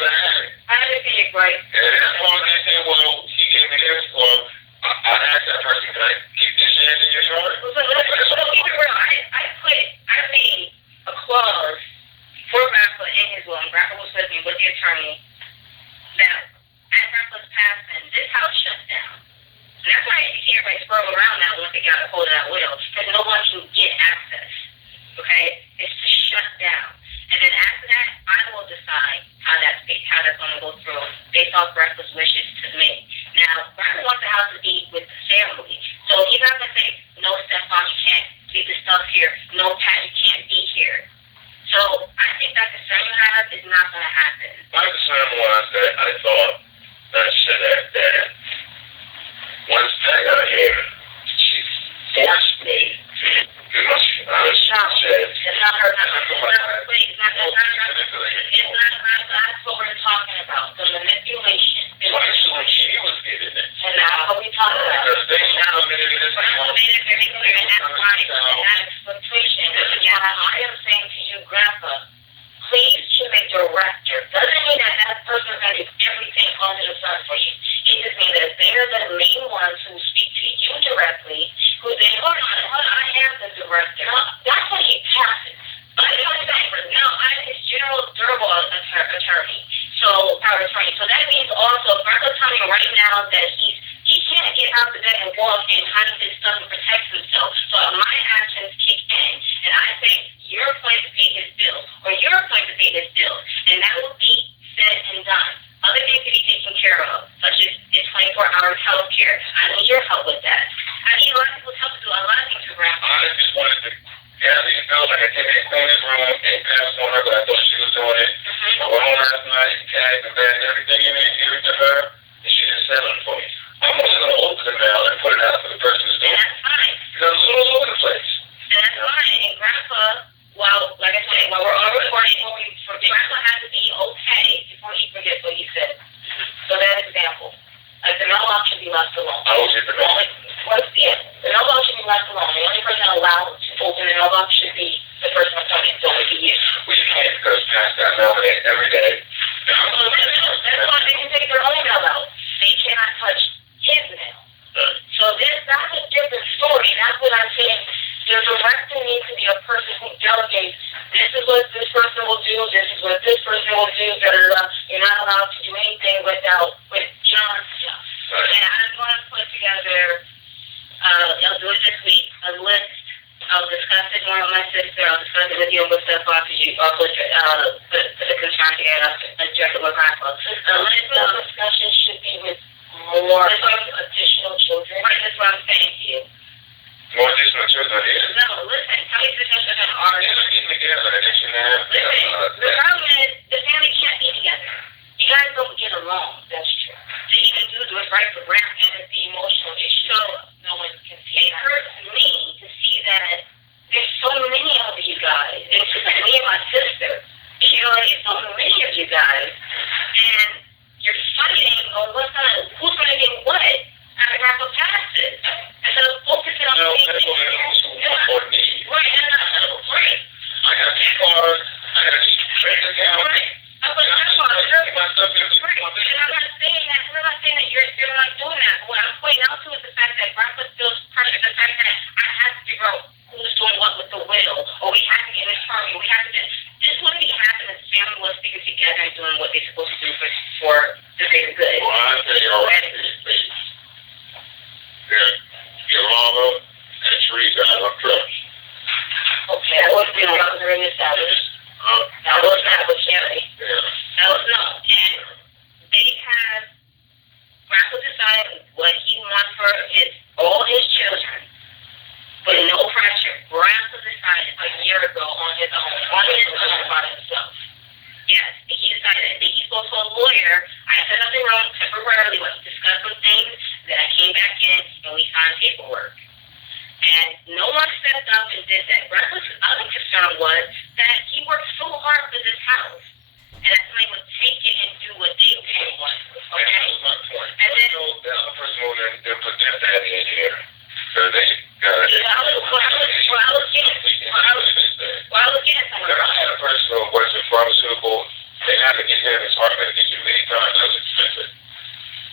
never had it. I understand, right? And that's why they say, well, he gave me this, or I asked that person, can I keep this shit in your yard? Well, so keep it real. I made a clause for Rafa in his will, and Rafa was with me with the attorney. Now, as Rafa's passing, this house shut down. And that's why you see everybody scroll around now once they got a hold of that will, because no one can get access. Okay? It's to shut down. And then after that, I will decide how that's going to go through based off Rafa's wishes to me. Now, Rafa wants the house to be with the family. So he's not going to say, no, Stefan, you can't leave the stuff here. No, Pat, you can't be here. So I think that the same house is not going to happen. My concern was that I thought that once I got here, she forced me to do my shit. It's not her. That's what we're talking about. The manipulation. She was getting it. And that's what we talk about. Because they now made it very clear, and that's why that exploitation. Yeah, I am saying to you, Grandpa, please choose a director. Doesn't mean that that person is going to do everything under the sun for you. It just means that they're the main ones who speak to you directly, who say, hold on, I am the director. That's what he passes. But you know what I'm saying? Now, I'm his general durable attorney. So that means also, Grandpa's telling me right now that he can't get out of bed and walk and hide his stuff and protect himself. So my actions kick in, and I say, you're going to pay his bills, or you're going to pay his bills, and that will be said and done. Other things to be taken care of, such as 24 hours health care. I need your help with that. I need a lot of people's help to do a lot of things for Grandpa. I just wanted to gather these bills. Like I came in this room and passed on her, but I thought she was doing it. I went home last night, tagged and bagged everything in it, gave it to her, and she just settled it for me. I'm also going to open the mail and put it out for the person who's doing it. And that's fine. Because it's all over the place. And that's fine. And Grandpa, like I said, while we're all recording, Grandpa has to be okay before he forgets what he said. So that example. Like the mailbox should be left alone. I was at the mail. The mailbox should be left alone. The only person allowed to open the mailbox should be the person that's coming. So it would be you. We can't because past that mail in every day. That's why they can take their own mail out. They cannot touch his mail. So that's a different story. That's what I'm saying. The director needs to be a person who delegates. This is what this person will do. This is what this person will do. You're not allowed to do anything with John's stuff. And I'm going to put together, I'll do it this week, a list. I'll discuss it more with my sister. I'll discuss it with you and with Steph because you also put the concern together, address it with Grandpa. A list of discussions should be with more additional children. Right, that's what I'm saying to you. More additional children here? No, listen, how many discussions are They're not getting together. They should have. Listen, the problem is the family can't be together. You guys don't get along. That's true. So you can do what's right for Grandpa and it's the emotional issue. So no one can see it. It hurts me to see that there's so many of you guys, and me and my sister, there's so many of you guys, and you're fighting on who's gonna get what after Grandpa passes. Instead of focusing on no, that's what I also want or need. Right. I got 2 cars, I got a bank account. Right. My stuff is And I'm not saying that you're not doing that. What I'm pointing out to is the fact that Grandpa feels pressure, the fact that I have to figure out who's doing what with the will, or we have to get an attorney, we have to do this wouldn't be happening if family was sticking together and doing what they're supposed to do for the greater good. Well, I tell you already, your mama and Teresa have a crush. Okay, that wasn't the I was already established. That was not with Sherry. Yeah. That was no. And they have Grandpa decided what he wants for all his children. But no pressure. Grandpa decided a year ago on his own by himself. Yes, and he decided that he spoke to a lawyer. I set up the room temporarily while he discussed some things. Then I came back in and we signed paperwork. And no one stepped up and did that. Grandpa's other concern was that he worked so hard for this house. And that somebody would take it and do what they did. Okay? That was my point. And then, the other person who then put their daddy in here. So they got it. I was getting somewhere. I had a person who works in pharmaceutical. They had to get him understand his heart medication many times. That was expensive.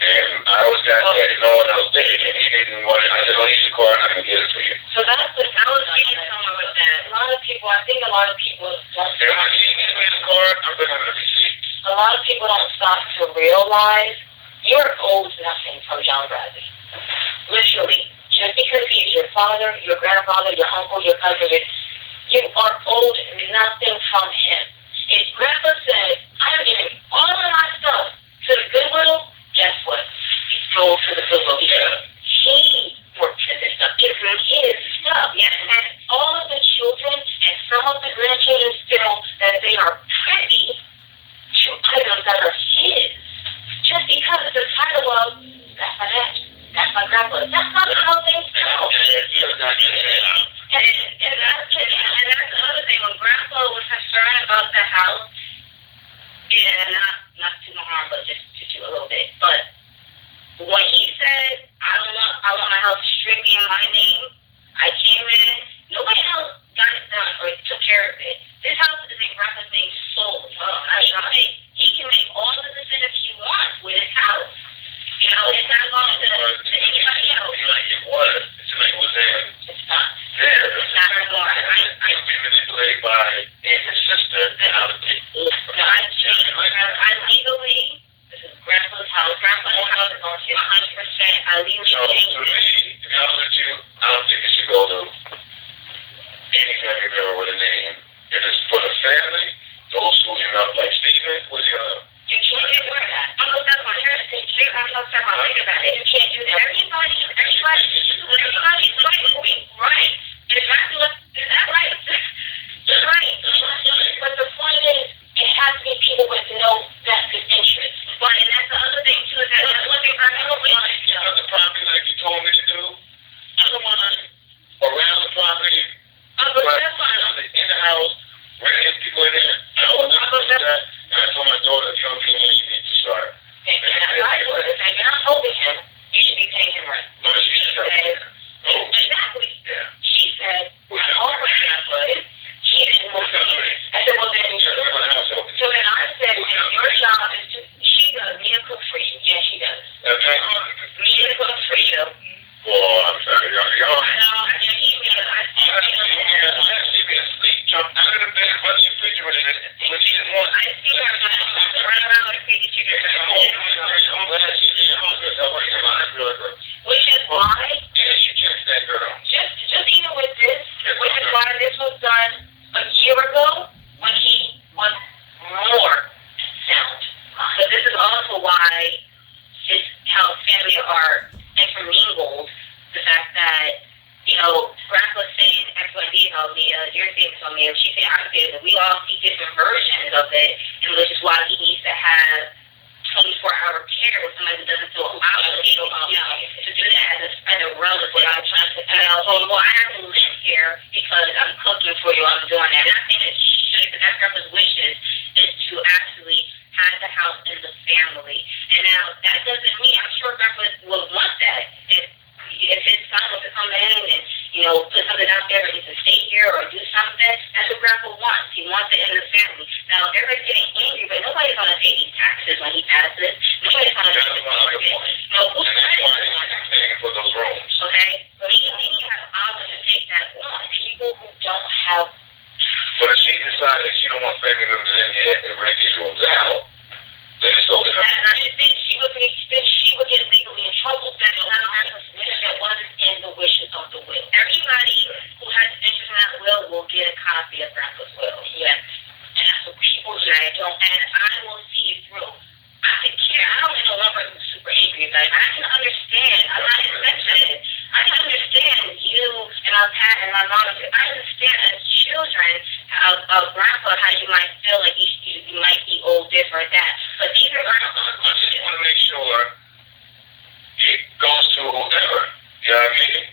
And I always got that, and no one else did. And he didn't want it. I said, oh, here's your card. I can get it for you. So that's the, I was reading someone with that. A lot of people, I think a lot of people don't And when he gives me the card, I'm looking at the receipt. a lot of people don't stop to realize you're owed nothing from John Bradley. Literally. Just because he's your father, your grandfather, your uncle, your cousin, you are owed nothing from him. If Grandpa said, I'm giving all of my stuff to the Goodwill, guess what? It goes to the Goodwill. He worked for this stuff. It's his stuff. Yes. And all of the children and some of the grandchildren feel that they are privy to items that are his. Just because it's the title of, that's my dad, that's my grandpa. That's not how things go. And that's the other thing. When Grandpa was concerned about the house, and not too much harm, but just to do a little bit. But when he said, I want my house strictly in my name, I came in, nobody else got it done or took care of it. This house is in Grandpa's name solely. He can make all the decisions he wants with his house. You know, it's not going to anybody else. It was. It was there. It's not. There. It's not anymore. I was being manipulated by his sister and I was I legally, this is Grandpa's house. Grandpa's house is on his 100%. I legally So, changed to it. me, to be honest with you, I don't think it should go to any family member with a name. If it's for the family, those who, like Stephen, what's he gonna? You can't do that. I'm going to step on her. I'm going to step on think about it. You can't do that. Everybody's right. Exactly. Is that right? Right. But the point is, it has to be people with no vested interest. But, and that's the other thing, too, is that looking for The property like you told me to do, I don't want to around the property, but that's fine. in the house, bringing people in there. I don't want to do that. And I told my daughter, you don't do anything to start. And I would have said, you're not holding him. You should be paying him rent. No, she said, Exactly. yeah. She said, all my grandpa is, she didn't want to. I said, well, then, so then I said, your job is to, she does me to cook for you. Yes, she does. Me to cook for you. Well, I'm sorry, y'all. Which is why, just even with this, which is why this was done a year ago when he was more sound. But this is also why his how family are intermingled. The fact that, Grandpa's saying X, Y, Z about me, you're saying so me, she's saying I'm saying that we all see different versions of it, and which is why he needs to have 24-hour care with somebody who doesn't feel obligated, to do that as a relative without trying to well, I have to live here because I'm cooking for you, I'm doing that. And I think that she should, but that's Grandpa's wishes, is to actually have the house and the family. And now, that doesn't mean, I'm sure Grandpa will want that. If his son was to come in and, put something out there and he can stay here or do something, that's what Grandpa wants. He wants it in the family. Now, everybody's getting angry, but nobody's going to pay these taxes when he passes. Nobody's going to pay the mortgage. No, who's for those rooms. okay? But he has the option to take that on. People who don't have... But if she decided she don't want family members in here and rent these rooms out, then it's over. And I just think she would get legally in trouble that that wasn't in the wishes of the will. Everybody who has interest in that will get a copy of Grandpa's will. Yes. And that's what people say. And I will see it through. I can care. I don't know one person who's super angry about it. I can understand. I'm not insensitive. I can understand you and our Pat and my mom. I understand as children of Grandpa how you might feel like you might be old, this or that. But these are I just want to make sure it goes to whoever. You know what I mean?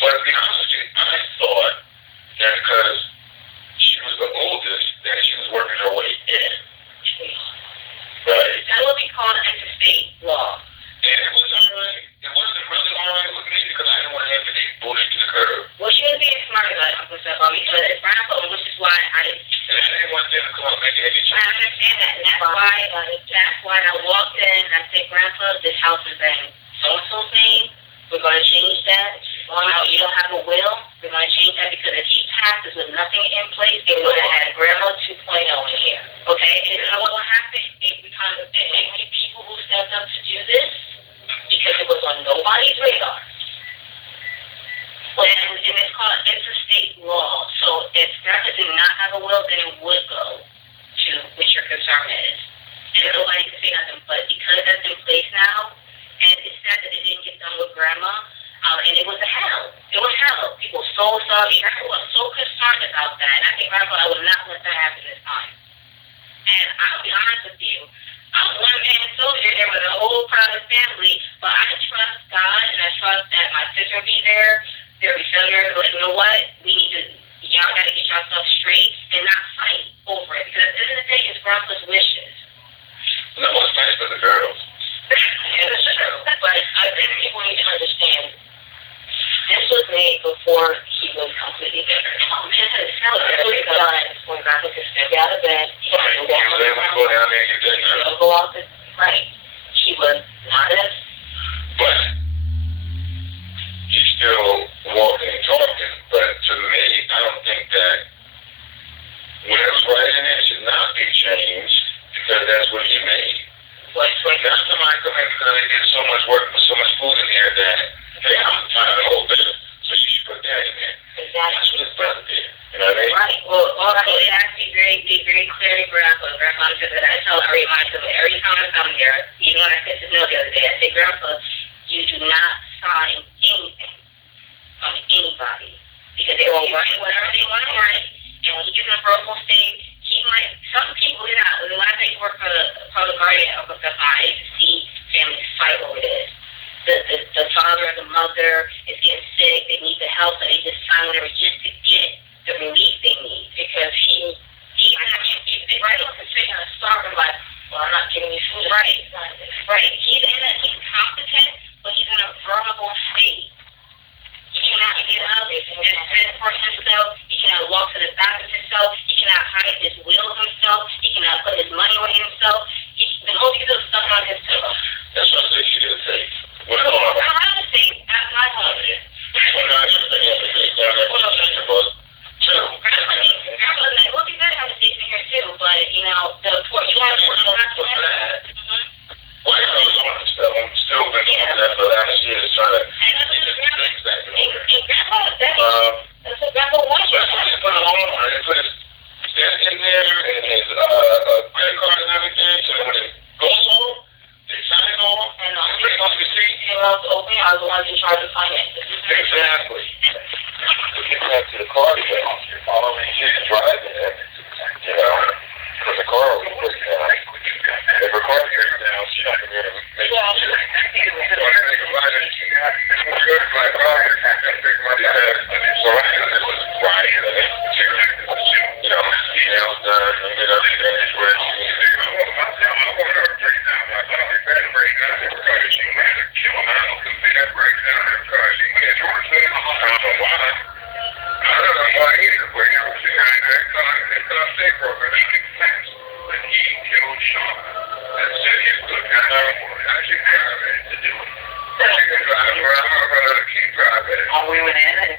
But to be honest with you, I thought that because she was the oldest, that she was working her way in. Right? That would be called interstate law. And it was alright. It wasn't really alright with me because I didn't want to have to be bullied to the curb. Well, she was being smart about it, because it's Grandpa, which is why I And I didn't want them to come up and make it that's why I walked in and I said, Grandpa, this house is in so-and-so's name. We're going to change that. Well, no, you don't have a will. We're going to change that because if he passes with nothing in place, they would have had Grandma 2.0 in here. Okay? And you know what will happen? It becomes many people who stepped up to do this because it was on nobody's radar. And it's called interstate law. So if Grandpa did not have a will, then it would go to what your concern is. And nobody can say nothing, but because that's in place now, and it's sad that it didn't get done with Grandma, and it was a hell. It was hell. People so sorry. Grandpa was so concerned about that. And I think Grandpa, I would not let that happen this time. And I'll be honest with you, I'm one man soldier there with a whole private family, but I trust God and I trust that my sister will be there. There'll be failure. Like, you know what? We need to, y'all got to get yourself straight and not fight over it. Because at the end of the day, it's Grandpa's wishes. No, what's nice for the girls. But I think people need to understand this was made before he was completely bitter. This was done when Grandpa could step out of bed. He was able to go down there and get dinner. Go off the right. He was not as. But he's still walking and talking. But to me, I don't think that whatever's right in there should not be changed because that's what he made. Now somebody come in because they did so much work for so much food in here that, hey, I'm tired of the whole business, so you should put that in there. Exactly. That's what his brother did. You know what I mean? Right. Well, it has to be very clear to Grandpa. Grandpa said that I remind him every time I come here, even when I sent his mail the other day, I say, Grandpa, you do not sign anything from anybody because they will write whatever they want to write, and when he gets in a verbal state, he might, some people, you know, when I take work for the guardian of stuff, I see families fight over this. The father or the mother is getting sick, they need the help, so they just sign whatever just to get the relief they need because he's right up to sitting on a starving like, well, I'm not giving you food. Right. He's competent, but he's in a vulnerable state. He cannot get up and fend for himself. He cannot walk to the back of himself. He cannot hide his will himself. He cannot put his money on himself. The whole piece of stuff on his pillow. That's what they should have said. Well, I'm not the same. That's my husband. Well, I just think it's a big down there. What else is it, bud? Two. It would be good to have a station here too, but you know, the port you want to put that. Well, I know some of the stuff. I'm still been doing that for last year to try to get the things back in order. That's what Grandpa wants. That's why they put it on. They put his desk in there and his credit card and everything. So when it goes on, they sign it off. And bring it off the seat. open, I was the ones in charge of finance. Exactly. To get back to the car thing, you're following, she's driving it, you know, because the car will break down. If her car breaks down, she's not going to be able to make it. So I think about it, it's good for my car. So I was riding it, you know, nails done, and get up and finish where she needs to go. We went in and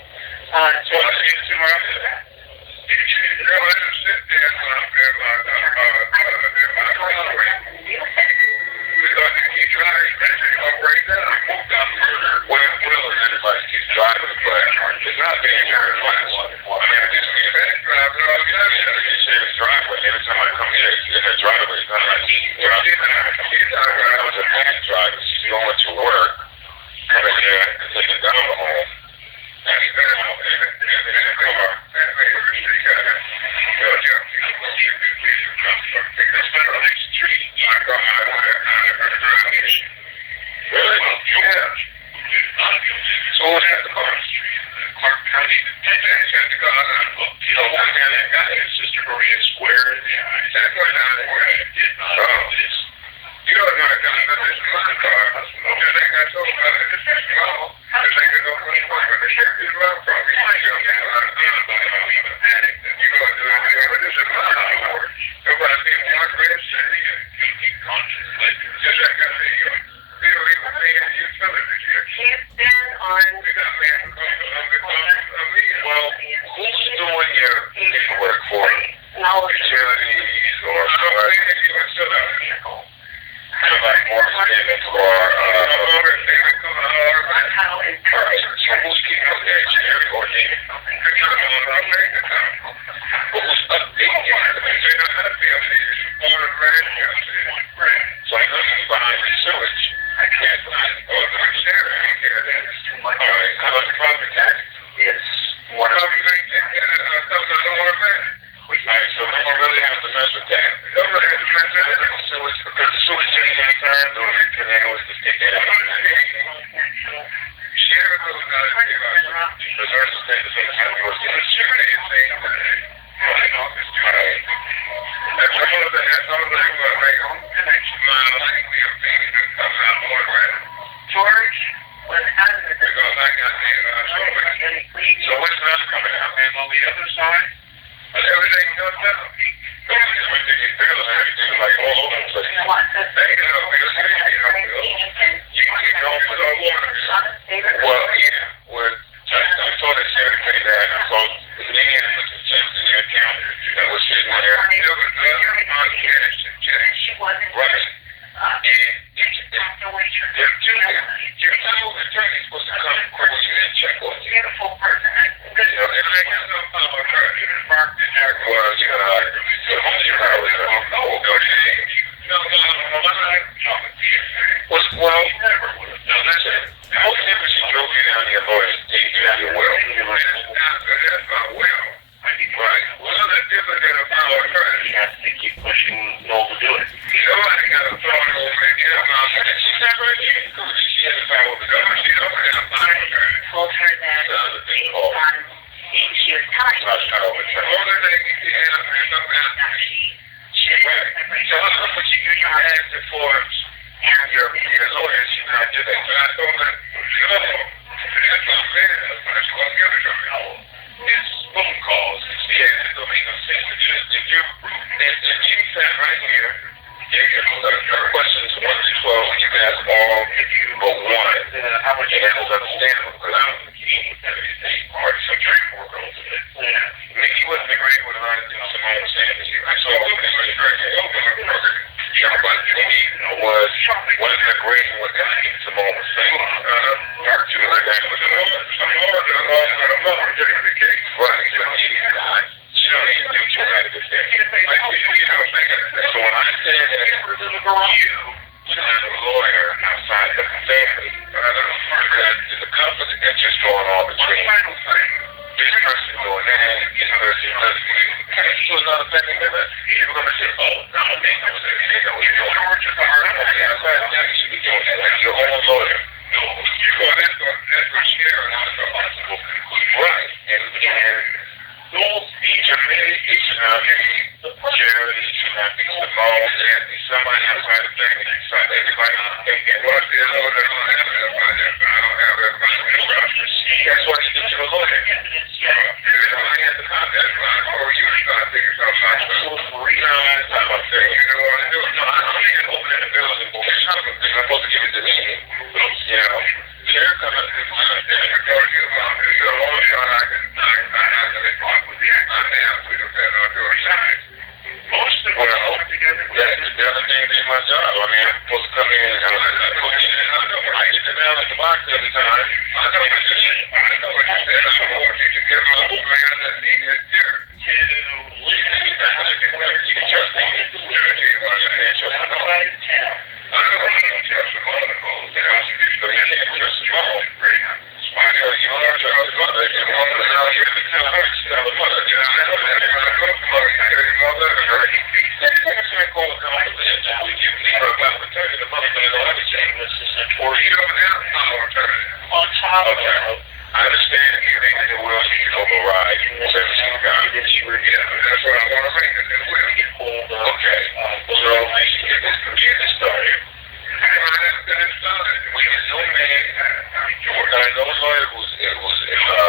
That's what I want to make.